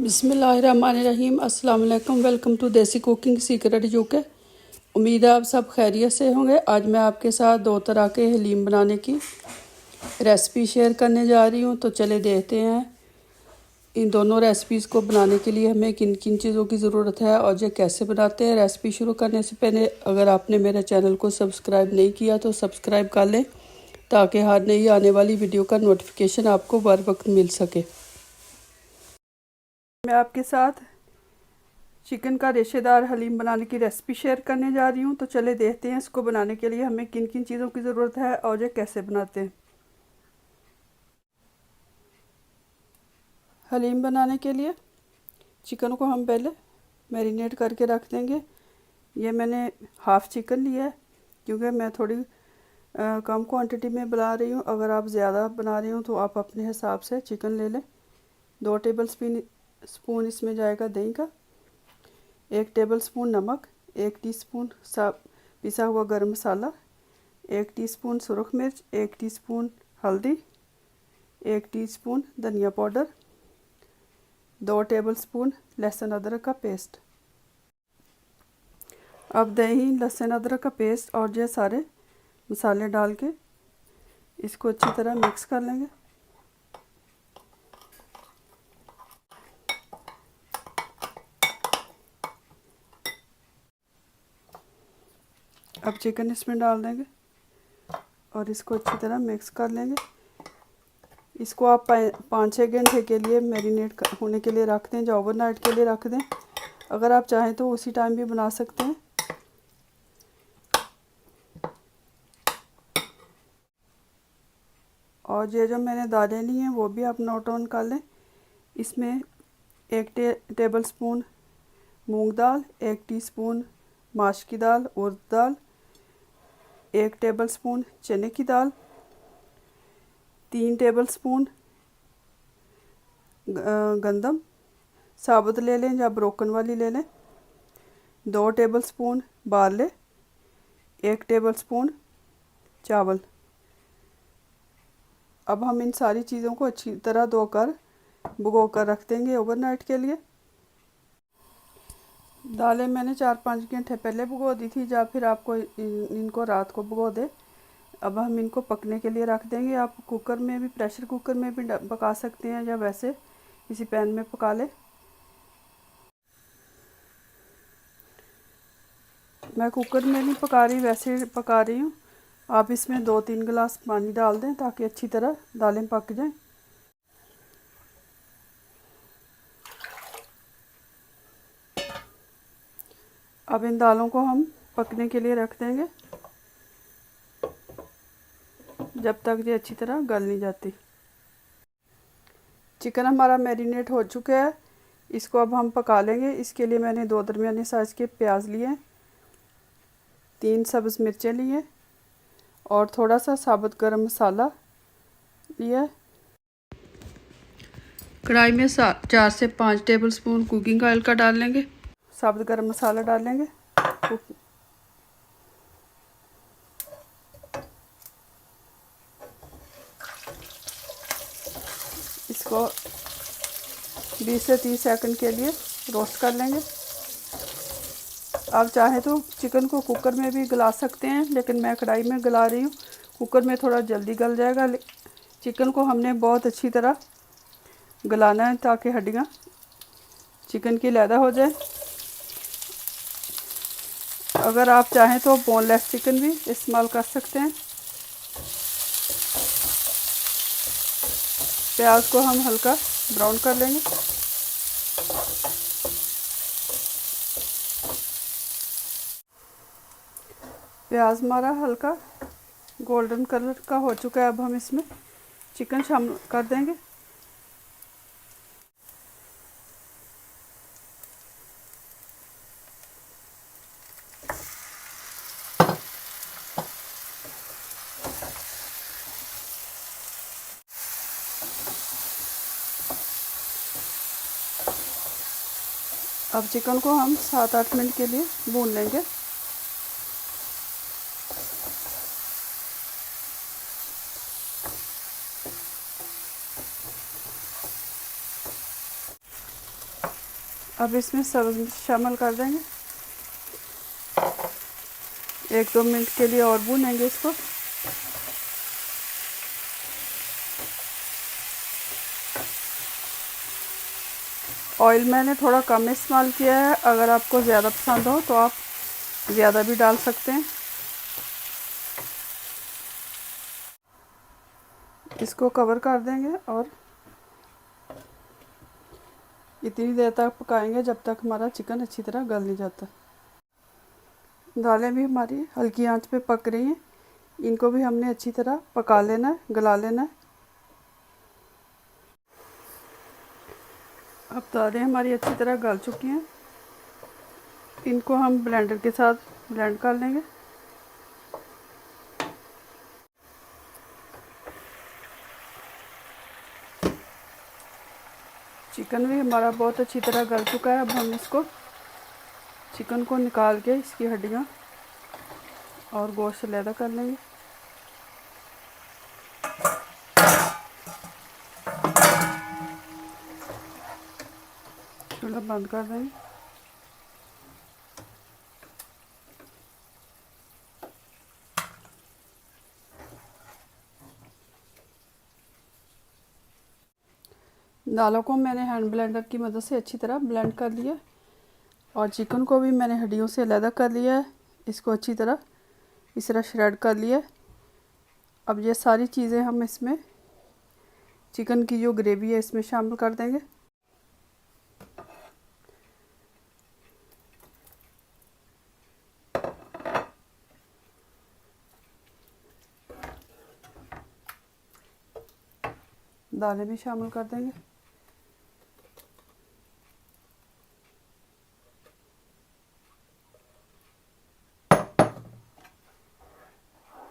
बिस्मिल्लाहिर्रहमानिर्रहीम। अस्सलाम वालेकुम। वेलकम टू देसी कुकिंग सीक्रेट यूके। उम्मीद है आप सब खैरियत से होंगे। आज मैं आपके साथ दो तरह के हलीम बनाने की रेसिपी शेयर करने जा रही हूँ। तो चले देखते हैं इन दोनों रेसिपीज़ को बनाने के लिए हमें किन किन चीज़ों की ज़रूरत है और ये कैसे बनाते हैं। रेसिपी शुरू करने से पहले अगर आपने मेरे चैनल को सब्सक्राइब नहीं किया तो सब्सक्राइब कर लें ताकि हर नई आने वाली वीडियो का नोटिफिकेशन आपको बर वक्त मिल सके। मैं आपके साथ चिकन का रेशेदार हलीम बनाने की रेसिपी शेयर करने जा रही हूँ। तो चले देखते हैं इसको बनाने के लिए हमें किन किन चीज़ों की ज़रूरत है और ये कैसे बनाते हैं। हलीम बनाने के लिए चिकन को हम पहले मैरिनेट करके रख देंगे। ये मैंने हाफ़ चिकन लिया है क्योंकि मैं थोड़ी कम क्वांटिटी में बना रही हूँ। अगर आप ज़्यादा बना रही हूँ तो आप अपने हिसाब से चिकन ले लें। 2 टेबल स्पून इसमें जाएगा दही का, 1 टेबल स्पून नमक, 1 टीस्पून पिसा हुआ गरम मसाला, 1 टीस्पून सुरख मिर्च, 1 टीस्पून हल्दी, 1 टीस्पून धनिया पाउडर, 2 टेबल स्पून लहसुन अदरक का पेस्ट। अब दही, लहसुन अदरक का पेस्ट और ये सारे मसाले डाल के इसको अच्छी तरह मिक्स कर लेंगे। अब चिकन इसमें डाल देंगे और इसको अच्छी तरह मिक्स कर लेंगे। इसको आप 5-6 घंटे के लिए मैरिनेट होने के लिए रख दें, या ओवरनाइट के लिए रख दें। अगर आप चाहें तो उसी टाइम भी बना सकते हैं। और ये जो मैंने दालें ली हैं वो भी आप नोट ऑन कर लें। इसमें 1 टेबल स्पून मूंग दाल, 1 टीस्पून माश की दाल उड़द दाल, 1 टेबल स्पून चने की दाल, 3 टेबल स्पून गंदम साबुत ले लें या ब्रोकन वाली ले लें, 2 tablespoon barley, 1 tablespoon चावल। अब हम इन सारी चीज़ों को अच्छी तरह धोकर भिगो कर रख देंगे ओवरनाइट के लिए। दालें मैंने 4-5 घंटे पहले भिगो दी थी, या फिर आपको इनको रात को भिगो दे। अब हम इनको पकने के लिए रख देंगे। आप कुकर में भी, प्रेशर कुकर में भी पका सकते हैं या वैसे किसी पैन में पका लें। मैं कुकर में नहीं पका रही, वैसे पका रही हूँ। आप इसमें 2-3 गिलास पानी डाल दें ताकि अच्छी तरह दालें पक जाएं। अब इन दालों को हम पकने के लिए रख देंगे जब तक ये अच्छी तरह गल नहीं जाती। चिकन हमारा मैरिनेट हो चुका है, इसको अब हम पका लेंगे। इसके लिए मैंने 2 दरमियाने साइज़ के प्याज लिए, 3 सब्ज़ मिर्चें लिए और थोड़ा सा साबुत गरम मसाला लिया। कढ़ाई में 4 से 5 टेबल स्पून कुकिंग ऑयल का डाल लेंगे। साबुत गरम मसाला डाल लेंगे। इसको 20 से 30 सेकंड के लिए रोस्ट कर लेंगे। आप चाहें तो चिकन को कुकर में भी गला सकते हैं, लेकिन मैं कढ़ाई में गला रही हूँ। कुकर में थोड़ा जल्दी गल जाएगा। चिकन को हमने बहुत अच्छी तरह गलाना है ताकि हड्डियाँ चिकन की लैदा हो जाए। अगर आप चाहें तो बोनलेस चिकन भी इस्तेमाल कर सकते हैं। प्याज को हम हल्का ब्राउन कर लेंगे। प्याज हमारा हल्का गोल्डन कलर का हो चुका है। अब हम इसमें चिकन शामिल कर देंगे। अब चिकन को हम 7-8 मिनट के लिए भून लेंगे। अब इसमें सब शामिल कर देंगे। 1-2 मिनट के लिए और भूनेंगे इसको। ऑयल मैंने थोड़ा कम इस्तेमाल किया है, अगर आपको ज़्यादा पसंद हो तो आप ज़्यादा भी डाल सकते हैं। इसको कवर कर देंगे और इतनी देर तक पकाएंगे जब तक हमारा चिकन अच्छी तरह गल नहीं जाता। दालें भी हमारी हल्की आंच पे पक रही हैं, इनको भी हमने अच्छी तरह पका लेना है, गला लेना है। अब दालें हमारी अच्छी तरह गल चुकी हैं, इनको हम ब्लेंडर के साथ ब्लेंड कर लेंगे। चिकन भी हमारा बहुत अच्छी तरह गल चुका है। अब हम इसको चिकन को निकाल के इसकी हड्डियां और गोश्त अलग कर लेंगे। चूल्हा बंद कर देंगे। दालों को मैंने हैंड ब्लेंडर की मदद से अच्छी तरह ब्लेंड कर लिया और चिकन को भी मैंने हड्डियों से अलग कर लिया है। इसको अच्छी तरह इस तरह श्रेड कर लिया। अब ये सारी चीज़ें हम इसमें चिकन की जो ग्रेवी है इसमें शामिल कर देंगे। दालें भी शामिल कर देंगे।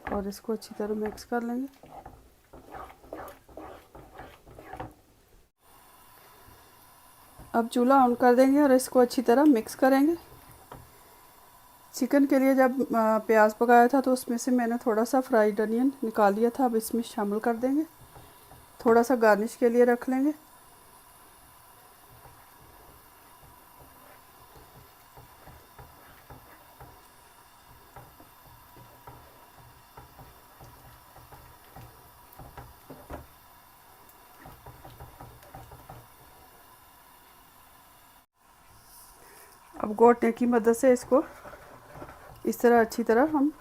और इसको अच्छी तरह मिक्स कर लेंगे। अब चूल्हा ऑन कर देंगे और इसको अच्छी तरह मिक्स करेंगे। चिकन के लिए जब प्याज पकाया था तो उसमें से मैंने थोड़ा सा फ्राइड अनियन निकाल लिया था, अब इसमें शामिल कर देंगे। थोड़ा सा गार्निश के लिए रख लेंगे। अब घोटने की मदद से इसको इस तरह अच्छी तरह हम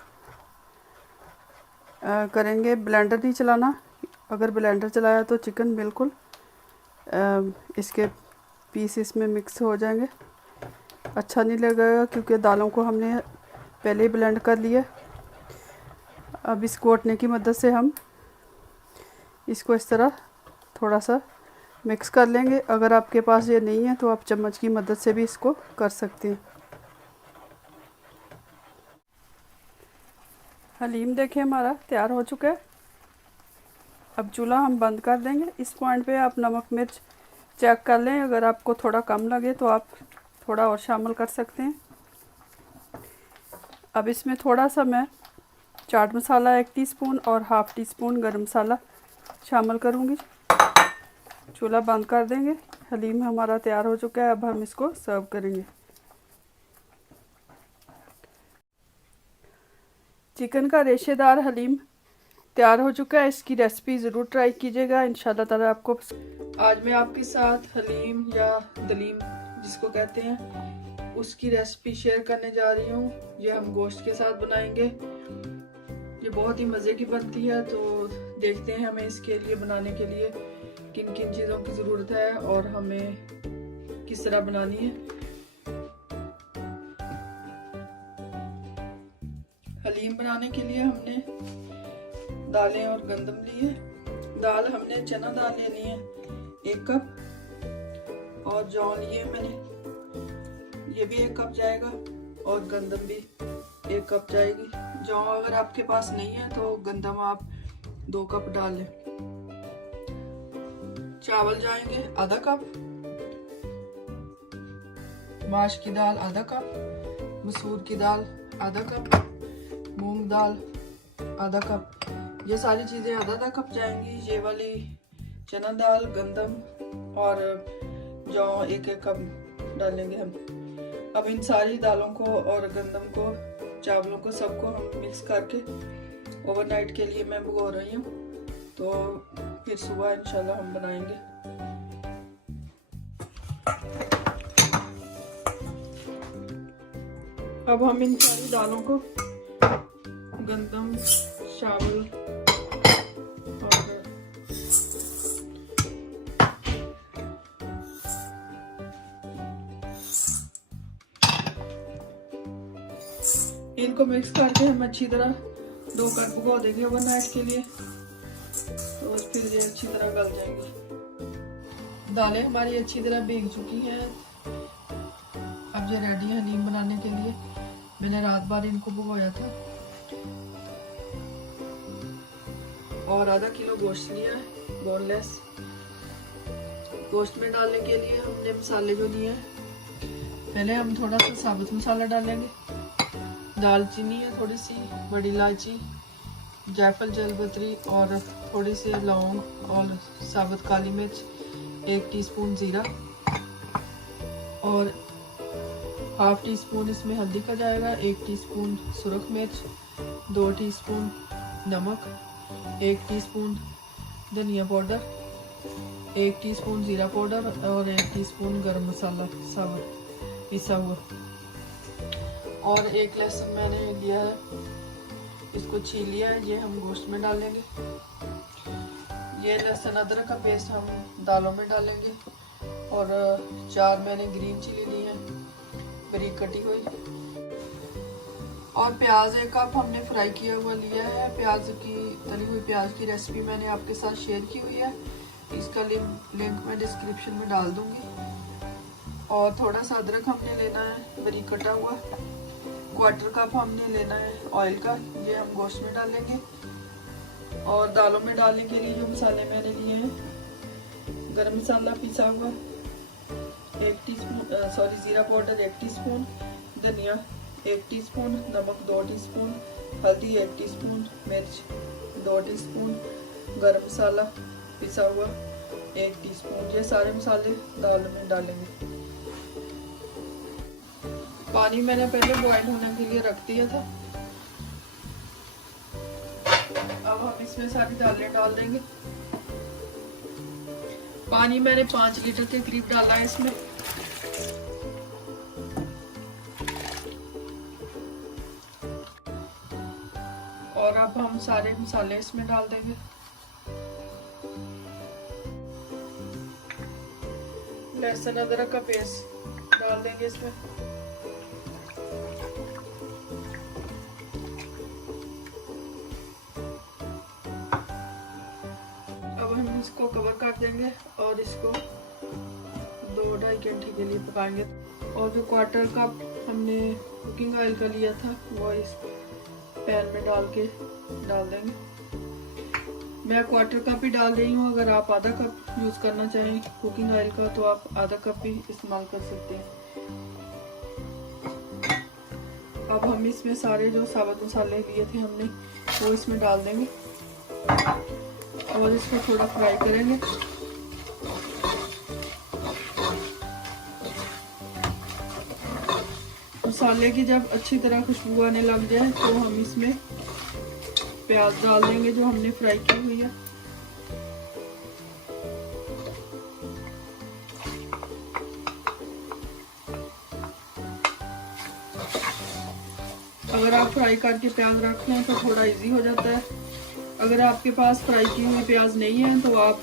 करेंगे। ब्लेंडर नहीं चलाना, अगर ब्लेंडर चलाया तो चिकन बिल्कुल इसके पीसेस में मिक्स हो जाएंगे, अच्छा नहीं लगेगा, क्योंकि दालों को हमने पहले ही ब्लेंड कर लिया। अब इस घोटने की मदद से हम इसको इस तरह थोड़ा सा मिक्स कर लेंगे। अगर आपके पास ये नहीं है तो आप चम्मच की मदद से भी इसको कर सकते हैं। हलीम देखें हमारा तैयार हो चुका है। अब चूल्हा हम बंद कर देंगे। इस पॉइंट पे आप नमक मिर्च चेक कर लें, अगर आपको थोड़ा कम लगे तो आप थोड़ा और शामिल कर सकते हैं। अब इसमें थोड़ा सा मैं चाट मसाला 1 टीस्पून और ½ टीस्पून गरम मसाला शामिल करूँगी। चूल्हा बंद कर देंगे। हलीम हमारा तैयार हो चुका है। अब हम इसको सर्व करेंगे। चिकन का रेशेदार हलीम तैयार हो चुका है। इसकी रेसिपी ज़रूर ट्राई कीजिएगा, इंशाल्लाह ताला आपको। आज मैं आपके साथ हलीम या दलीम जिसको कहते हैं उसकी रेसिपी शेयर करने जा रही हूँ। ये हम गोश्त के साथ बनाएंगे। ये बहुत ही मज़े की बनती है। तो देखते हैं हमें इसके लिए बनाने के लिए किन किन चीज़ों की ज़रूरत है और हमें किस तरह बनानी है। हलीम बनाने के लिए हमने दालें और गंदम लिए। दाल हमने चना दाल लेनी है 1 कप, और जौ लिए मैंने, ये भी 1 कप जाएगा, और गंदम भी 1 कप जाएगी। जौ अगर आपके पास नहीं है तो गंदम आप 2 कप डाल लें। चावल जाएंगे आधा कप, माश की दाल आधा कप, मसूर की दाल आधा कप, मूंग दाल आधा कप। ये सारी चीज़ें आधा कप जाएंगी। ये वाली चना दाल, गंदम और जौ 1-1 कप डालेंगे हम। अब इन सारी दालों को और गंदम को, चावलों को, सबको हम मिक्स करके ओवरनाइट के लिए मैं भिगो रही हूँ, तो फिर सुबह इंशाल्लाह हम बनाएंगे। अब हम इन सारी दालों को, गंदम, चावल और इनको मिक्स करके हम अच्छी तरह 2 कप भिगो देंगे ओवरनाइट के लिए, तो फिर ये अच्छी तरह गल जाएंगी। दालें हमारी अच्छी तरह भीग चुकी हैं। अब ये रेडी है हलीम बनाने के लिए। मैंने रात भर इनको भिगोया था और आधा किलो गोश्त लिया है बोनलेस। गोश्त में डालने के लिए हमने मसाले जो लिए हैं, पहले हम थोड़ा सा साबुत मसाला डालेंगे, दालचीनी है थोड़ी सी, बड़ी इलायची, जायफल, जलपत्री और थोड़ी सी लौंग और साबुत काली मिर्च, 1 टीस्पून जीरा और ½ टीस्पून इसमें हल्दी का जाएगा, 1 टीस्पून सुरख मिर्च, 2 टीस्पून नमक, 1 टीस्पून धनिया पाउडर, 1 टीस्पून जीरा पाउडर और 1 टीस्पून गरम मसाला साबुत पिसा हुआ, और 1 लहसुन मैंने लिया है, इसको छील लिया है। ये हम गोश्त में डालेंगे। ये लहसुन अदरक का पेस्ट हम दालों में डालेंगे, और 4 मैंने ग्रीन चिली ली है बारीक कटी हुई, और प्याज 1 कप हमने फ्राई किया हुआ लिया है। प्याज की तली हुई प्याज की रेसिपी मैंने आपके साथ शेयर की हुई है, इसका लिंक मैं डिस्क्रिप्शन में डाल दूंगी। और थोड़ा सा अदरक हमने लेना है बारीक कटा हुआ, 1/4 कप हमने लेना है ऑयल का, ये हम गोश्त में डालेंगे। और दालों में डालने के लिए जो मसाले मैंने लिए हैं, गरम मसाला पिसा हुआ 1 टीस्पून, जीरा पाउडर 1 टीस्पून, धनिया 1 टीस्पून, नमक 2 टीस्पून, हल्दी 1 टीस्पून, मिर्च 2 टीस्पून, गरम मसाला पिसा हुआ 1 टीस्पून। ये सारे मसाले दालों में डालेंगे। पानी मैंने पहले बॉईल होने के लिए रख दिया था। अब हम इसमें सारी दालें डाल देंगे। पानी मैंने 5 लीटर के करीब डाला है इसमें। और अब हम सारे मसाले इसमें डाल देंगे। लहसुन अदरक का पेस्ट डाल देंगे इसमें। अब हम इसको कवर कर देंगे और इसको 2-2.5 घंटे के लिए पकाएंगे। और जो 1/4 कप हमने कुकिंग ऑयल का लिया था वो इस पैन में डाल देंगे। मैं 1/4 कप ही डाल रही हूँ। अगर आप आधा कप यूज करना चाहें कुकिंग ऑयल का तो आप आधा कप भी इस्तेमाल कर सकते हैं। अब हम इसमें सारे जो साबुत मसाले लिए थे हमने वो इसमें डाल देंगे और इसको थोड़ा फ्राई करेंगे। मसाले की जब अच्छी तरह खुशबू आने लग जाए तो हम इसमें प्याज डाल देंगे जो हमने फ्राई की हुई है। अगर आप फ्राई करके प्याज रख लें तो थोड़ा इजी हो जाता है। अगर आपके पास फ्राई की हुई प्याज नहीं है तो आप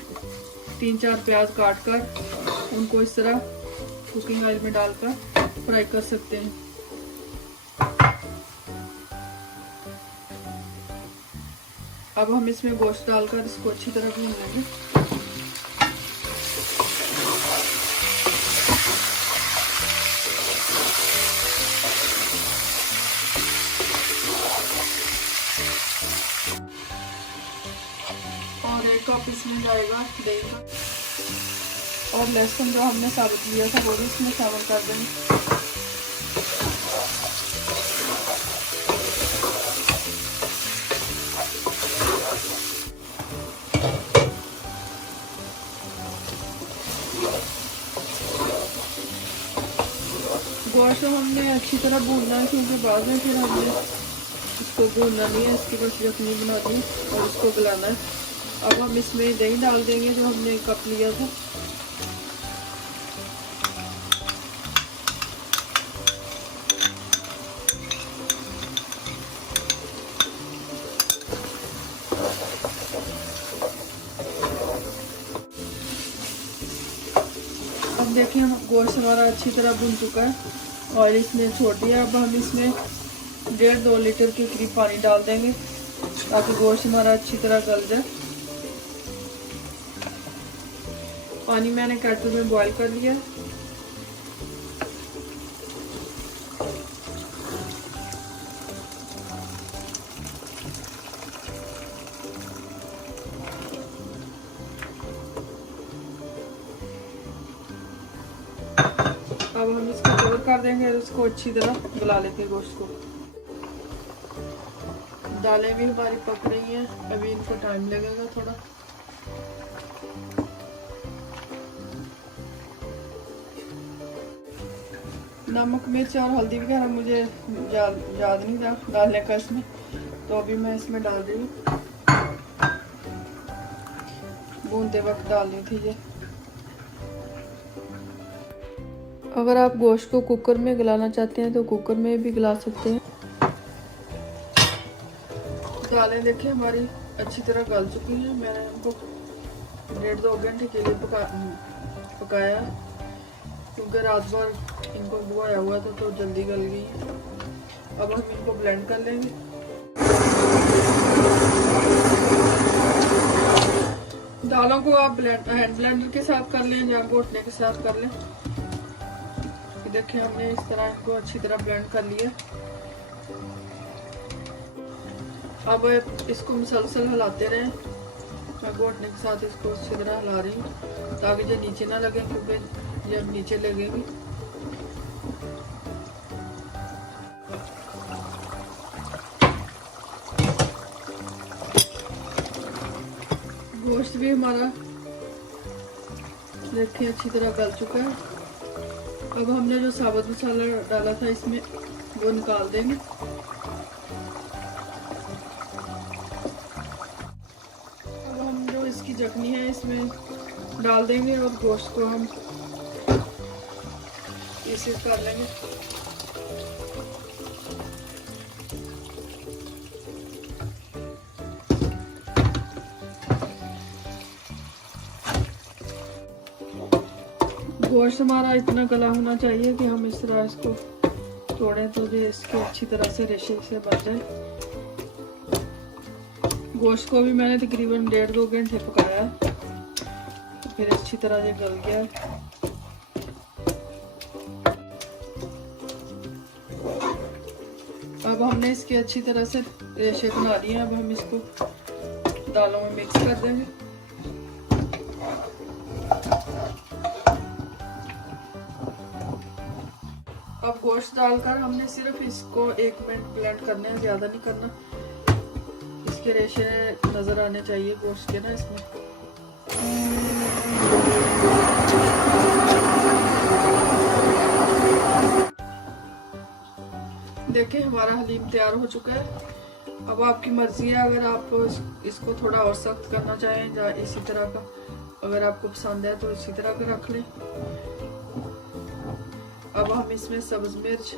3-4 प्याज काट कर उनको इस तरह कुकिंग ऑयल में डालकर फ्राई कर सकते हैं। अब हम इसमें गोश्त डालकर इसको अच्छी तरह भून लेंगे। और 1 कप इसमें जाएगा दही का, और लहसुन जो हमने साबुत लिया था वो भी इसमें शामिल कर देंगे। गोश्त हमने अच्छी तरह भूनना है, क्योंकि बाद में फिर हमने इसको भूनना नहीं है, इसकी बस यखनी बना दी और इसको गलाना है। अब हम इसमें दही डाल देंगे जो हमने कप लिया था। अब देखिए हम गोश्त हमारा अच्छी तरह भुन चुका है, ऑयल इसने छोड़ दिया। अब हम इसमें 1.5-2 लीटर के करीब पानी डाल देंगे ताकि गोश्त हमारा अच्छी तरह गल जाए। पानी मैंने केटल में बॉईल कर लिया। अब हम इसको कवर कर देंगे और इसको अच्छी तरह गला लेते हैं गोश्त को। दालें भी हमारी पक रही हैं, अभी इनको टाइम लगेगा थोड़ा। नमक मिर्च और हल्दी वगैरह मुझे याद नहीं था डालने का इसमें, तो अभी मैं इसमें डाल रही हूँ। भूनते वक्त डालनी थी ये। अगर आप गोश्त को कुकर में गलाना चाहते हैं तो कुकर में भी गला सकते हैं। दालें देखिए हमारी अच्छी तरह गल चुकी हैं। मैंने इनको 1.5-2 घंटे के लिए पकाया, क्योंकि रात भर इनको भिगोया हुआ था तो जल्दी गल गई है। अब हम इनको ब्लेंड कर लेंगे। दालों को आप हैंड ब्लेंडर के साथ कर लें या घोटने के साथ कर लें। देखिए हमने इस तरह इनको अच्छी तरह ब्लेंड कर लिया। अब इसको मुसलसल हिलाते रहें। मैं घोटने के साथ इसको अच्छी तरह हिला रही हूँ ताकि जो नीचे ना लगे, क्योंकि जब नीचे लगेगी गोश्त भी हमारा देखिए अच्छी तरह गल चुका है। अब हमने जो साबुत मसाला डाला था इसमें वो निकाल देंगे। अब हम जो इसकी चटनी है इसमें डाल देंगे और गोश्त को हम पीसेस कर लेंगे। गोश्त हमारा इतना गला होना चाहिए कि हम इस तरह इसको तोड़ें तो ये इसके अच्छी तरह से रेशे से बन जाए। गोश्त को भी मैंने तकरीबन 1.5-2 घंटे पकाया, तो फिर अच्छी तरह ये गल गया है। अब हमने इसके अच्छी तरह से रेशे बना लिए हैं। अब हम इसको दालों में मिक्स कर देंगे। अब गोश्त डालकर हमने सिर्फ इसको 1 मिनट ब्लेंड करने हैं, ज़्यादा नहीं करना। इसके रेशे नज़र आने चाहिए गोश्त के ना इसमें। देखिए हमारा हलीम तैयार हो चुका है। अब आपकी मर्जी है, अगर आप इसको थोड़ा और सख्त करना चाहें या इसी तरह का, अगर आपको पसंद है तो इसी तरह का रख लें। अब हम इसमें सब्ज मिर्च,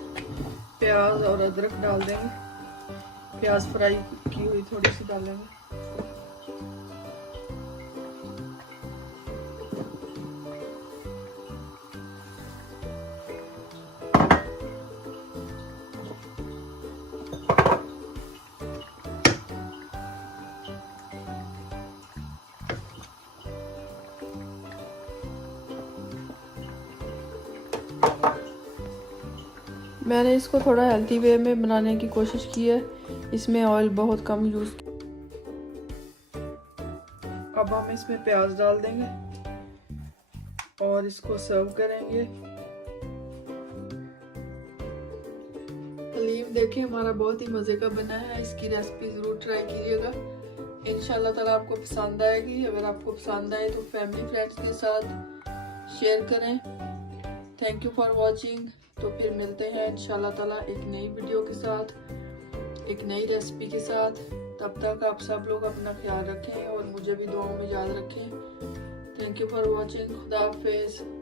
प्याज और अदरक डाल देंगे। प्याज फ्राई की हुई थोड़ी सी डालेंगे। मैंने इसको थोड़ा हेल्थी वे में बनाने की कोशिश की है, इसमें ऑयल बहुत कम यूज़ किया। अब हम इसमें प्याज डाल देंगे और इसको सर्व करेंगे। हलीम देखिए हमारा बहुत ही मज़े का बना है। इसकी रेसिपी ज़रूर ट्राई कीजिएगा, इंशाल्लाह ताला आपको पसंद आएगी। अगर आपको पसंद आए तो फैमिली फ्रेंड्स के साथ शेयर करें। Thank you for watching. तो फिर मिलते हैं इंशाल्लाह ताला एक नई वीडियो के साथ, एक नई रेसिपी के साथ। तब तक आप सब लोग अपना ख्याल रखें और मुझे भी दुआओं में याद रखें। Thank you for watching. खुदा हाफिज़।